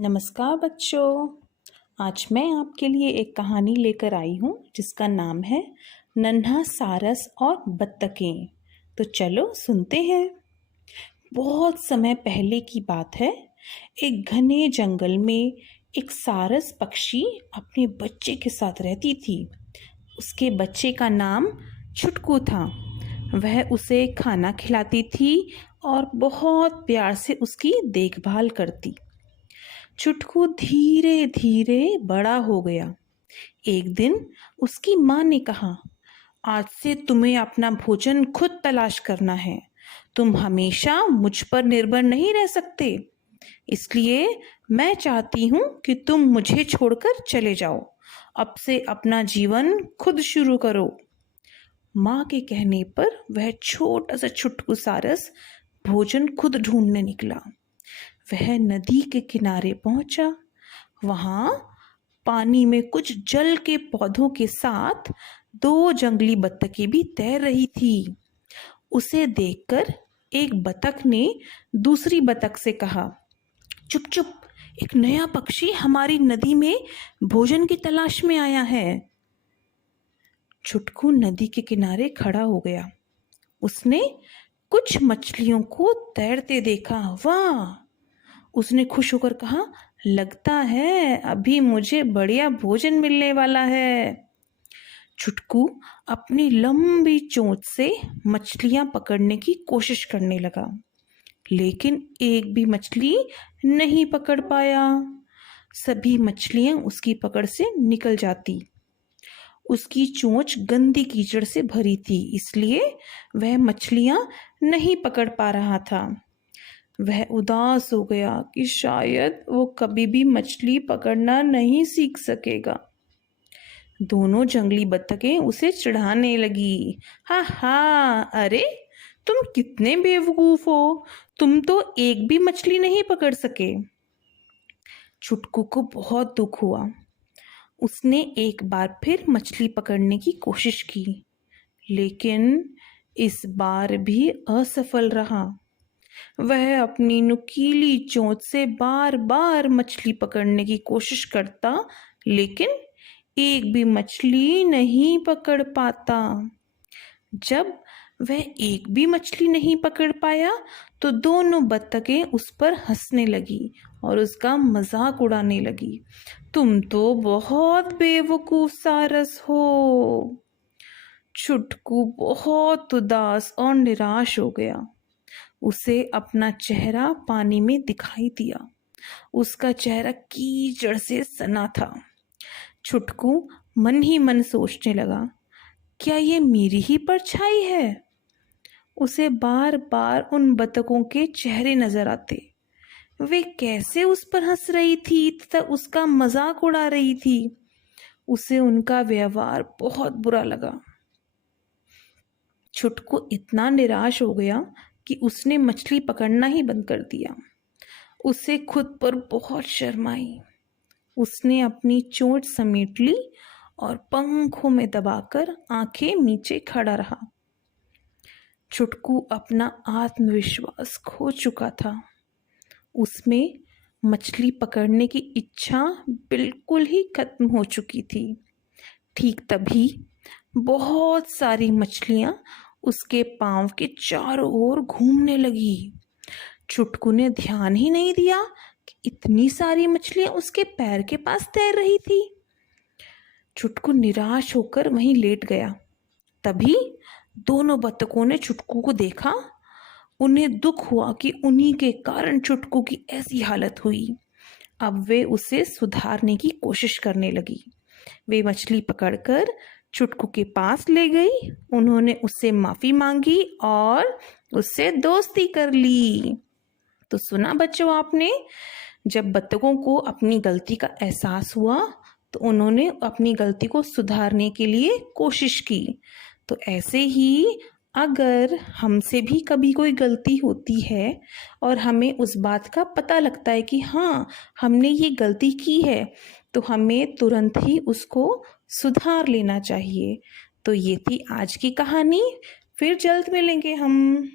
नमस्कार बच्चों। आज मैं आपके लिए एक कहानी लेकर आई हूँ जिसका नाम है नन्हा सारस और बत्तखें। तो चलो सुनते हैं। बहुत समय पहले की बात है। एक घने जंगल में एक सारस पक्षी अपने बच्चे के साथ रहती थी। उसके बच्चे का नाम छुटकू था। वह उसे खाना खिलाती थी और बहुत प्यार से उसकी देखभाल करती। छुटकू धीरे धीरे बड़ा हो गया। एक दिन उसकी माँ ने कहा, आज से तुम्हें अपना भोजन खुद तलाश करना है। तुम हमेशा मुझ पर निर्भर नहीं रह सकते। इसलिए मैं चाहती हूँ कि तुम मुझे छोड़कर चले जाओ। अब से अपना जीवन खुद शुरू करो। माँ के कहने पर वह छोटा सा छुटकू सारस भोजन खुद ढूंढने निकला। वह नदी के किनारे पहुंचा। वहां पानी में कुछ जल के पौधों के साथ दो जंगली बत्तखें भी तैर रही थी। उसे देखकर एक बतख ने दूसरी बतख से कहा, चुप चुप, एक नया पक्षी हमारी नदी में भोजन की तलाश में आया है। छुटकू नदी के किनारे खड़ा हो गया। उसने कुछ मछलियों को तैरते देखा। वाह! उसने खुश होकर कहा, लगता है अभी मुझे बढ़िया भोजन मिलने वाला है। छुटकू अपनी लंबी चोंच से मछलियां पकड़ने की कोशिश करने लगा, लेकिन एक भी मछली नहीं पकड़ पाया। सभी मछलियां उसकी पकड़ से निकल जाती। उसकी चोंच गंदी कीचड़ से भरी थी, इसलिए वह मछलियां नहीं पकड़ पा रहा था। वह उदास हो गया कि शायद वो कभी भी मछली पकड़ना नहीं सीख सकेगा। दोनों जंगली बत्तखें उसे चिढ़ाने लगी। हा हा, अरे तुम कितने बेवकूफ हो, तुम तो एक भी मछली नहीं पकड़ सके। छुटकू को बहुत दुख हुआ। उसने एक बार फिर मछली पकड़ने की कोशिश की, लेकिन इस बार भी असफल रहा। वह अपनी नुकीली चोंच से बार बार मछली पकड़ने की कोशिश करता, लेकिन एक भी मछली नहीं पकड़ पाता। जब वह एक भी मछली नहीं पकड़ पाया तो दोनों बत्तखें उस पर हंसने लगी और उसका मजाक उड़ाने लगी। तुम तो बहुत बेवकूफ सारस हो। छुटकू बहुत उदास और निराश हो गया। उसे अपना चेहरा पानी में दिखाई दिया। उसका चेहरा कीचड़ से सना था। छुटकू मन ही मन सोचने लगा, क्या ये मेरी ही परछाई है? उसे बार बार उन बतखों के चेहरे नजर आते। वे कैसे उस पर हंस रही थी तथा उसका मजाक उड़ा रही थी। उसे उनका व्यवहार बहुत बुरा लगा। छुटकू इतना निराश हो गया कि उसने मछली पकड़ना ही बंद कर दिया। उसे खुद पर बहुत शर्म आई। उसने अपनी चोंच समेट ली और पंखों में दबाकर आंखें नीचे खड़ा रहा। छुटकू अपना आत्मविश्वास खो चुका था। उसमें मछली पकड़ने की इच्छा बिल्कुल ही खत्म हो चुकी थी। ठीक तभी बहुत सारी मछलियां उसके पांव के चारों ओर घूमने लगी। छुटकू ने ध्यान ही नहीं दिया कि इतनी सारी मछलियां उसके पैर के पास तैर रही थी। छुटकू निराश होकर वहीं लेट गया। तभी दोनों बत्तखों ने छुटकू को देखा। उन्हें दुख हुआ कि उन्हीं के कारण छुटकू की ऐसी हालत हुई। अब वे उसे सुधारने की कोशिश करने लगी। वे मछली पकड़कर छुटकू के पास ले गई। उन्होंने उससे माफी मांगी और उससे दोस्ती कर ली। तो सुना बच्चों आपने, जब बत्तखों को अपनी गलती का एहसास हुआ तो उन्होंने अपनी गलती को सुधारने के लिए कोशिश की। तो ऐसे ही अगर हमसे भी कभी कोई गलती होती है और हमें उस बात का पता लगता है कि हाँ हमने ये गलती की है, तो हमें तुरंत ही उसको सुधार लेना चाहिए। तो ये थी आज की कहानी। फिर जल्द मिलेंगे हम।